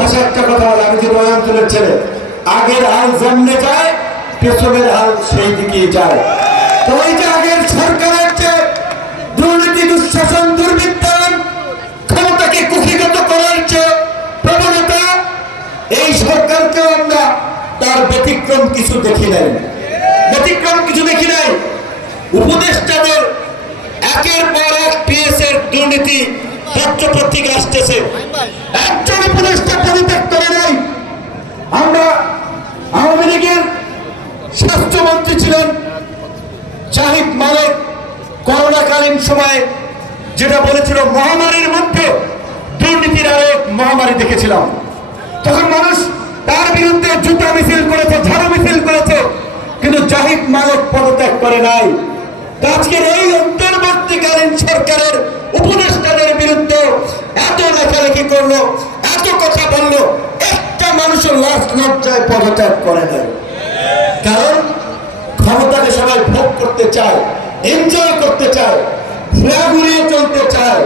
ভাষা একটা কথা বলে, আমি যে ওই অঞ্চলের ছেলে, আগের হাল যেমনে যায় পেছনের হাল সেই দিকেই যায় তো ওই যে আগের সরকারের যে দুর্নীতি, দুঃশাসন, দুর্বৃত্তায়ন, ক্ষমতাকে কুক্ষিগত করার প্রবণতা, এই সরকারকেও আমরা তার ব্যতিক্রম কিছু দেখি নাই। ব্যতিক্রম কিছু দেখি নাই। উপদেষ্টাদের একের পর এক পিএস এর দুর্নীতি পত্র পত্রিকা আসতেছে একজন উপদেষ্টা পদত্যাগ করে নাই আমরা আওয়ামী লীগের স্বাস্থ্যমন্ত্রী ছিলেন জাহিদ মালিক করোনাকালীন সময়ে যেটা বলেছিল, মহামারীর মধ্যে দুর্নীতির আরেক মহামারী দেখেছিলাম। তখন মানুষ তার বিরুদ্ধে জুতা মিছিল করেছে, ঝাড়ু মিছিল করেছে, কিন্তু জাহিদ মালিক পদত্যাগ করে নাই। আজকের এই অন্তর্বর্তীকালীন সরকারের উপদেষ্টাদের বিরুদ্ধে এত লেখালেখি করল, এত কথা বলল, একটা মানুষের লাশ লজ্জায় পদত্যাগ করে ক্ষমতাকে সবাই ভোগ করতে চায় এনজয় করতে চায় ঘোরাঘুরিয়ে চলতে চায়